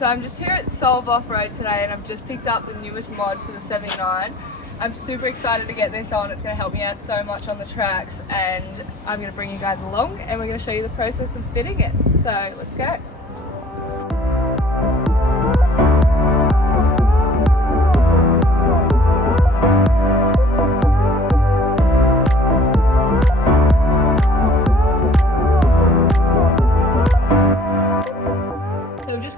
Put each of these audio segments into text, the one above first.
So I'm just here at Solve Offroad today and I've just picked up the newest mod for the 79. I'm super excited to get this on. It's going to help me out so much on the tracks, and I'm going to bring you guys along and we're going to show you the process of fitting it. So let's go.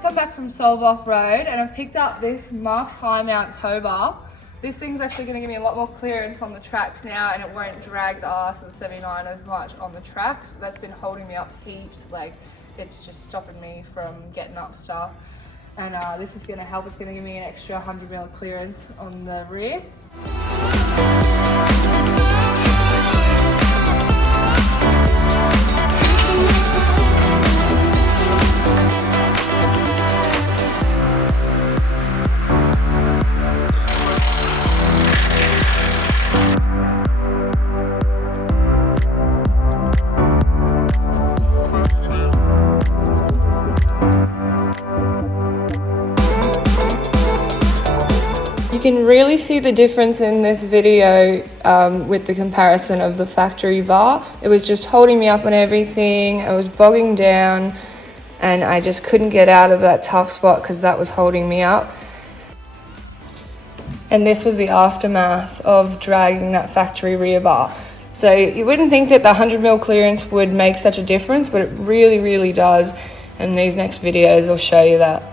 Come back from Solve Offroad and I've picked up this Marks High Mount tow bar. This thing's actually going to give me a lot more clearance on the tracks now, and it won't drag the arse of the 79 as much on the tracks. That's been holding me up heaps, like it's just stopping me from getting up stuff. And this is going to help. It's going to give me an extra 100mm clearance on the rear. You can really see the difference in this video with the comparison of the factory bar. It was just holding me up on everything. I was bogging down and I just couldn't get out of that tough spot because that was holding me up. And this was the aftermath of dragging that factory rear bar. So you wouldn't think that the 100mm clearance would make such a difference, but it really, really does. And these next videos will show you that.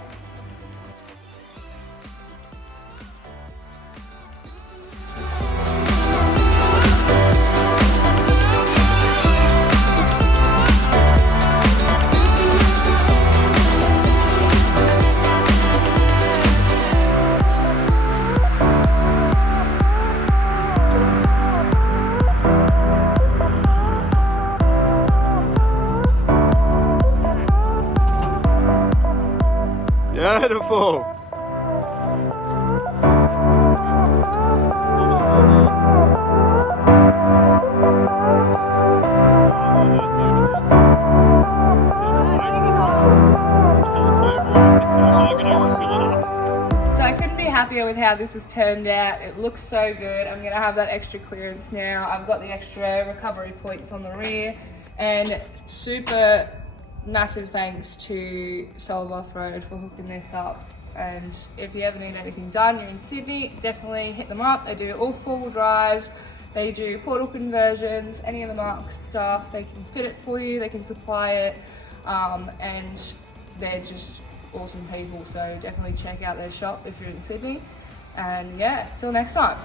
Beautiful. So I couldn't be happier with how this has turned out. It looks so good. I'm going to have that extra clearance now. I've got the extra recovery points on the rear, and super massive thanks to Solve Offroad for hooking this up. And if you ever need anything done, you're in Sydney, definitely hit them up. They do all 4-wheel drives, they do portal conversions, any of the Marks stuff. They can fit it for you, they can supply it, and they're just awesome people. So definitely check out their shop if you're in Sydney. And yeah, till next time.